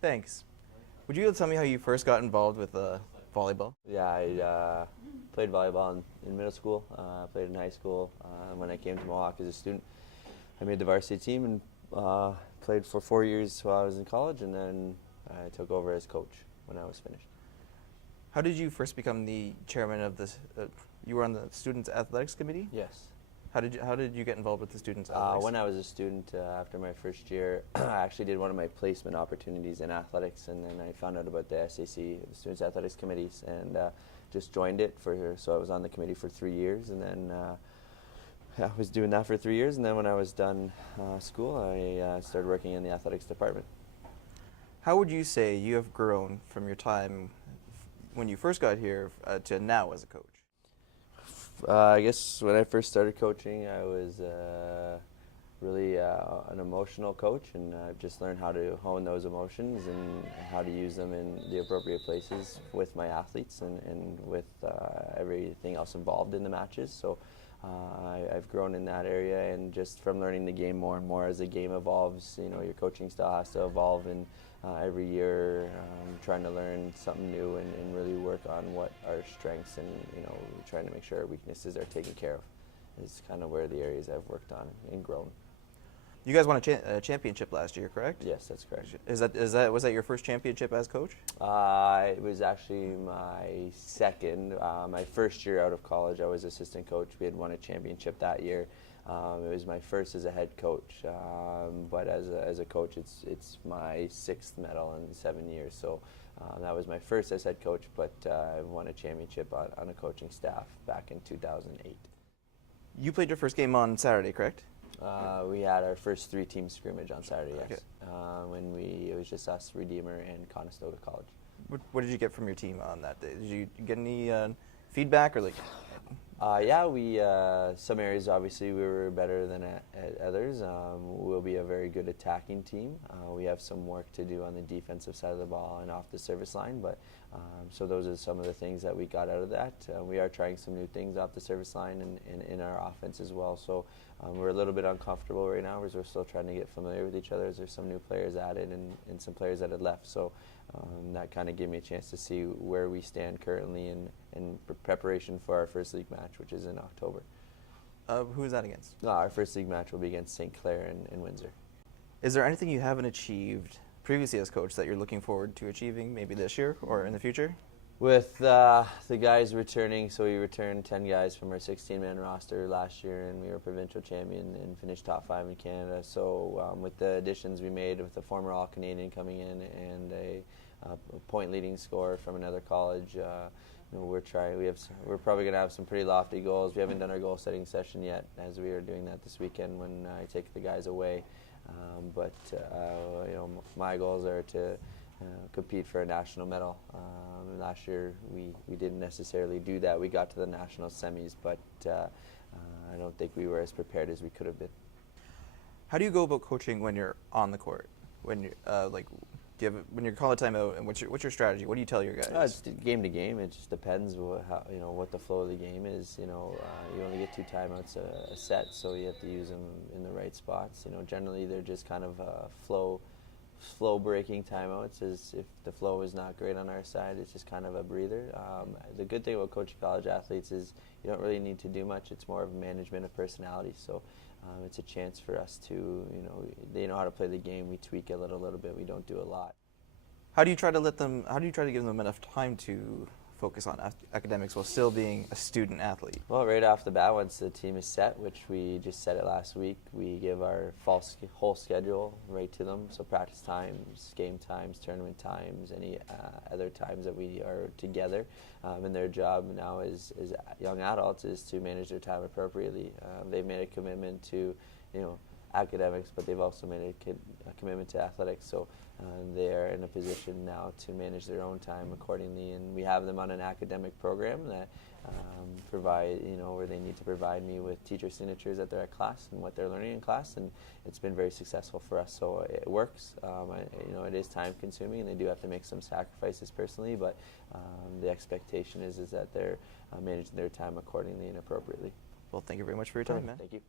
Thanks. Would you be able to tell me how you first got involved with volleyball? Yeah, I played volleyball in middle school, played in high school. When I came to Mohawk as a student, I made the varsity team and played for 4 years while I was in college, and then I took over as coach when I was finished. How did you first become the chairman of this? You were on the students' athletics committee? Yes. How did you get involved with the students' athletics? When I was a student, after my first year, I actually did one of my placement opportunities in athletics, and then I found out about the SAC, the Students' Athletics Committees, and just joined it so I was on the committee for 3 years, and then I was doing that for 3 years, and then when I was done school, I started working in the athletics department. How would you say you have grown from your time when you first got here to now as a coach? I guess when I first started coaching, I was really an emotional coach, and I've just learned how to hone those emotions and how to use them in the appropriate places with my athletes and with everything else involved in the matches. So I've grown in that area, and just from learning the game more and more as the game evolves, your coaching style has to evolve, and every year trying to learn something new and really work on what our strengths and trying to make sure our weaknesses are taken care of is kind of where the areas I've worked on and grown. You guys won a championship last year, correct? Yes, that's correct. Was that your first championship as coach? It was actually my second. My first year out of college, I was assistant coach. We had won a championship that year. It was my first as a head coach, but as a coach, it's my sixth medal in 7 years. So that was my first as head coach, but I won a championship on a coaching staff back in 2008. You played your first game on Saturday, correct? We had our first 3-team scrimmage on Saturday, yes. Okay. When it was just us, Redeemer, and Conestoga College. What did you get from your team on that day? Did you get any feedback or like? Yeah, some areas obviously we were better than at others. We'll be a very good attacking team. We have some work to do on the defensive side of the ball and off the service line, but so those are some of the things that we got out of that. We are trying some new things off the service line and in our offense as well. So we're a little bit uncomfortable right now because we're still trying to get familiar with each other. There's some new players added and some players that had left. So that kind of gave me a chance to see where we stand currently in preparation for our first league match, which is in October. Who is that against? Our first league match will be against St. Clair in Windsor. Is there anything you haven't achieved previously as coach that you're looking forward to achieving maybe this year or in the future? With the guys returning, so we returned 10 guys from our 16-man roster last year, and we were provincial champion and finished top 5 in Canada. So with the additions we made with the former All-Canadian coming in and a point-leading scorer from another college, we're probably going to have some pretty lofty goals. We haven't done our goal-setting session yet, as we are doing that this weekend when I take the guys away. But my goals are to compete for a national medal. Last year we didn't necessarily do that. We got to the national semis, but I don't think we were as prepared as we could have been. How do you go about coaching when you're on the court? When you when you're calling a timeout, and what's your strategy? What do you tell your guys? It's game to game. It just depends what the flow of the game is. You only get 2 timeouts a set, so you have to use them in the right spots. Generally they're just kind of flow breaking timeouts. Is if the flow is not great on our side, it's just kind of a breather. The good thing about coaching college athletes is you don't really need to do much. It's more of a management of personality. So it's a chance for us to, they know how to play the game. We tweak a little bit. We don't do a lot. How do you try to give them enough time to focus on academics while still being a student athlete? Well, right off the bat, once the team is set, which we just set it last week, we give our whole schedule right to them. So practice times, game times, tournament times, any other times that we are together. And their job now as young adults is to manage their time appropriately. They've made a commitment to, academics, but they've also made a commitment to athletics. So they are in a position now to manage their own time accordingly, and we have them on an academic program that provide, where they need to provide me with teacher signatures that they're at class and what they're learning in class, and it's been very successful for us. So it works. It is time consuming, and they do have to make some sacrifices personally, but the expectation is that they're managing their time accordingly and appropriately. Well, thank you very much for your time, man. Thank you.